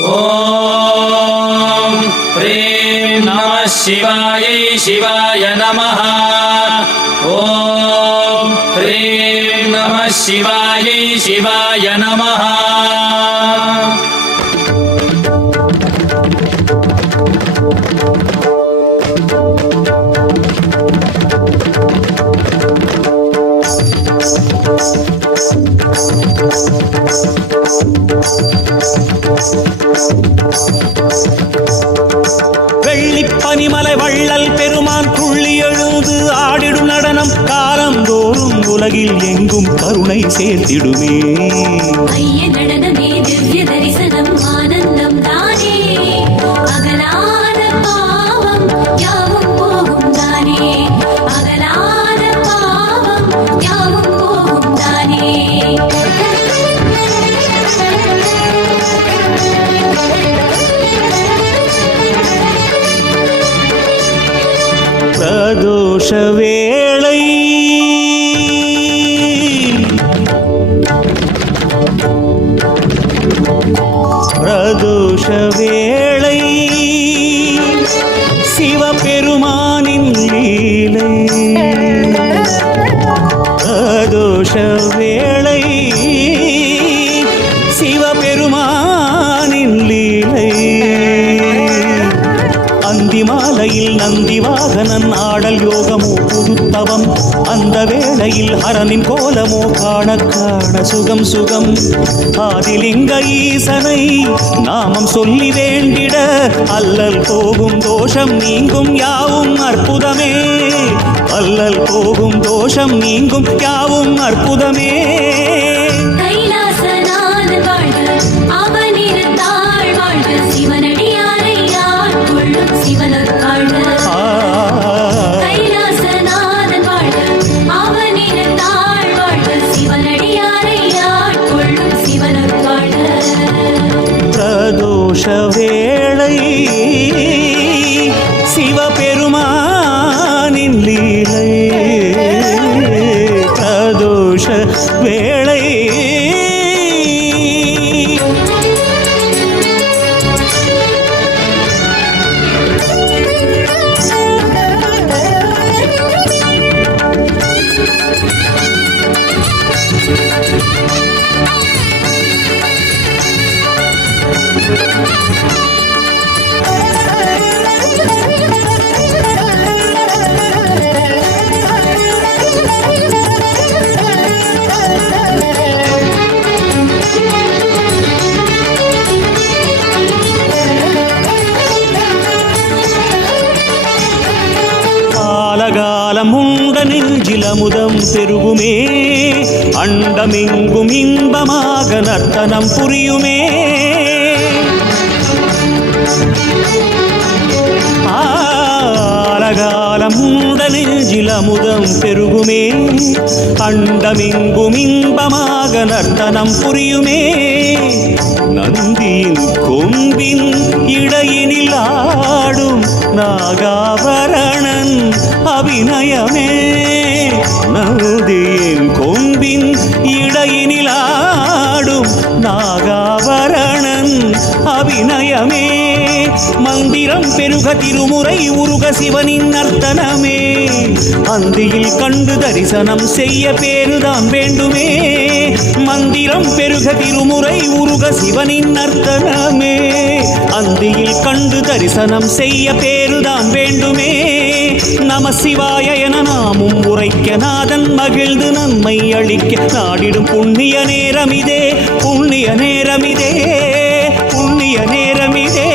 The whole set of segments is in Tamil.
ஓம் ப்ரீம் நம சிவாயை சிவாய நமஹ. ஓம் ப்ரீம் நம சிவாயை சிவாய நமஹ. வெள்ளிப்பனிமலை வள்ளல் பெருமான் துள்ளி எழுந்து ஆடிடும் நடனம் காலந்தோறும் உலகில் எங்கும் கருணை சேர்த்திடுமே. ஐய நடனமே திவ்ய தரிசனம் ஆனந்தம் தானே, அகலாத பாவம் யாவும் போகும் தானே, அகலாத பாவம் யாவும் போகும் தானே. பிரதோஷ வேளை பிரதோஷ வேளை சிவபெருமானின் லீலை. பிரதோஷ வேளை சிவபெருமானின் லீலை. அந்திமாலையில் நந்தி வாகனன் ஆடல் யோகமோ புதுத்தவம், அந்த வேளையில் ஹரனின் கோலமோ காண காண சுகம் சுகம். ஆதிலிங்க ஈசனை நாமம் சொல்லி வேண்டிட அல்லல் போகும் தோஷம் நீங்கும் யாவும் அற்புதமே. அல்லல் போகும் தோஷம் நீங்கும் யாவும் அற்புதமே. பிரதோஷ வேளை சிவபெருமானின் லீலை. பிரதோஷ வேளை காலகாலம் உண்ட நெஞ்சில் அமுதம் பெருகுமே. அண்டமெங்கும் இன்பமாக நர்த்தனம் புரியுமே. காலகாலம் உண்ட நெஞ்சில் அமுதம் பெருகுமே. அண்டமெங்கும் இன்பமாக நர்த்தனம் புரியுமே. நந்தியின் கொம்பின் இடையினில் ஆடும் நாகாபரணன் அபிநயமே. நந்தியின் கொம்பின் இடையினில் ஆடும் நாகாபரணன் அபிநயமே. மந்திரம் பெருக திருமுறை உருக சிவனின் நர்த்தனமே. அந்தியில் கண்டு தரிசனம் செய்ய பேருதான் வேண்டுமே. மந்திரம் பெருக திருமுறை உருக சிவனின் நர்த்தனமே. அந்தியில் கண்டு தரிசனம் செய்ய பேருதான் வேண்டுமே. நம சிவாய என நாமும் உரைக்க நாதன் மகிழ்ந்து நன்மை அளிக்க நாடிடும் புண்ணிய நேரமிதே. புண்ணிய நேரமிதே. புண்ணிய நேரமிதே.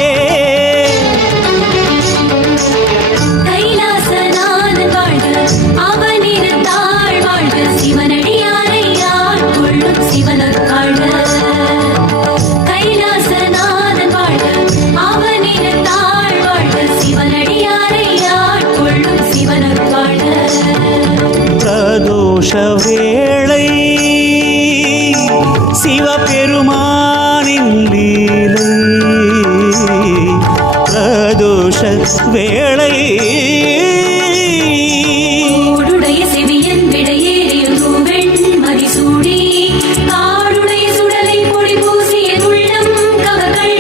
பிரதோஷ வேளை சிவபெருமானின் லீலை. பிரதோஷ வேளை மதிசூடி காடுடைய சுடலை பொடி பூசிய உள்ளம் கவர்கள்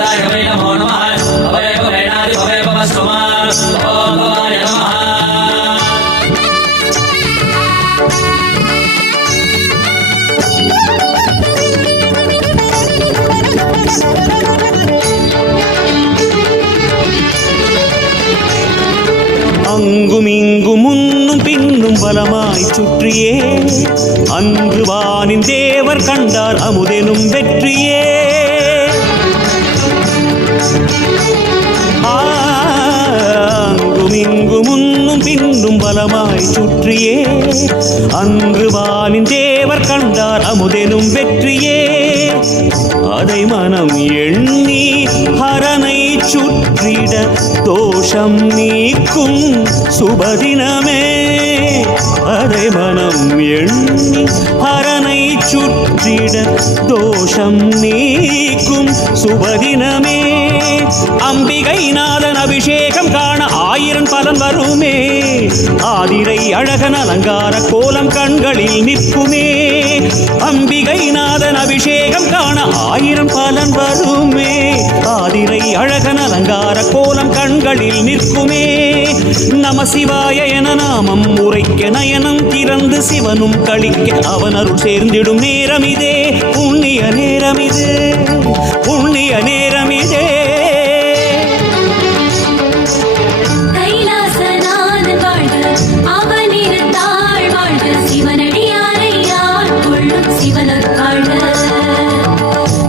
வரதாய வை நமோ நமः அபய பவேனாதி பவே பவஸ்வமா ஓம் பவாய நமः அங்கும் இங்கும் முன்னும் பின்னும் பலமாய் சுற்றியே அன்று வானின் தேவர் கண்டார் அமுதெனும் வெற்றியே. அங்கும் இங்கும் முன்னும் பின்னும் பலமாய் சுற்றியே அன்று வானின் தேவர் கண்டார் அமுதெனும் வெற்றியே. அதை மனம் எண்ணி ஹரனை சுற்றிட தோஷம் நீக்கும் சுபதினமே. அதை மனம் எண்ணி ஹரனை சுற்றிட தோஷம் நீக்கும் சுபதினமே. அம்பிகை நாதன் அபிஷேகம் காண 1000 பலன் வருமே. ஆதிரை அழகன் அலங்கார கோலம் கண்களில் நிற்குமே. அம்பிகை நாதன் அபிஷேகம் காண 1000 பலன் வருமே. ஆதிரை அழகன் அலங்கார கோலம் கண்களில் நிற்குமே. நம சிவாய என நாமம் உரைக்க நயனம் திறந்து சிவனும் களிக்க அவன் அருள் சேர்ந்திடும் நேரமிதே. புண்ணிய நேரமிதே, புண்ணிய நேரமிதே. கைலாசநாதன் வாழ்க அவனிருந்தாள் வாழ்க சிவனடியாரை ஆட்கொள்ளும் சிவனொருக்காழ்க.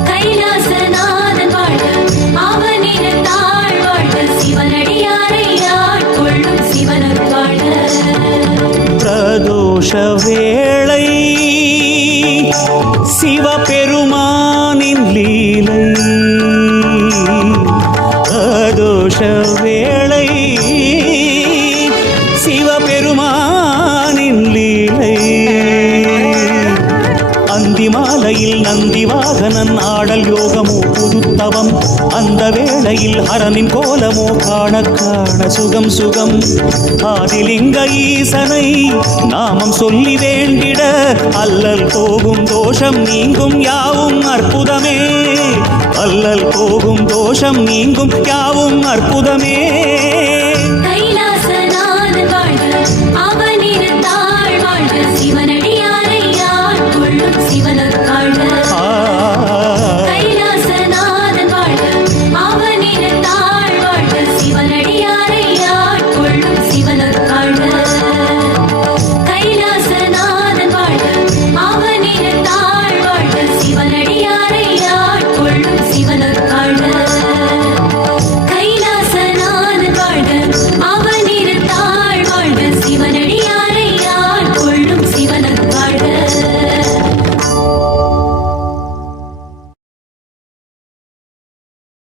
கைலாசநாதன் வாழ்க அவனிருந்தாள் வாழ்க சிவனடியாரை ஆட்கொள்ளும் சிவனொருக்காழ்க. பிரதோஷ வேளை சிவபெருமானின் லீலை. பிரதோஷ வேளை சிவபெருமானின் லீலை. அந்திமாலையில் நந்தி வாகனன் ஆடல் யோகமோ புதுத்தவம். அந்த வேளையில் ஹரனின் கோலமோ காண காண சுகம் சுகம். ஆதிலிங்க ஈசனை நாமம் சொல்லி வேண்டிட அல்லல் போகும் தோஷம் நீங்கும் யாவும் அற்புதமே. அல்லல் போகும் தோஷம் நீங்கும் யாவும் அற்புதமே. கைலாசநாதன் வாழ்க அவனிருந்தாள் வாழ்க சிவனடியாரை ஆட்கொள்ளும் சிவனொருக்காழ்க.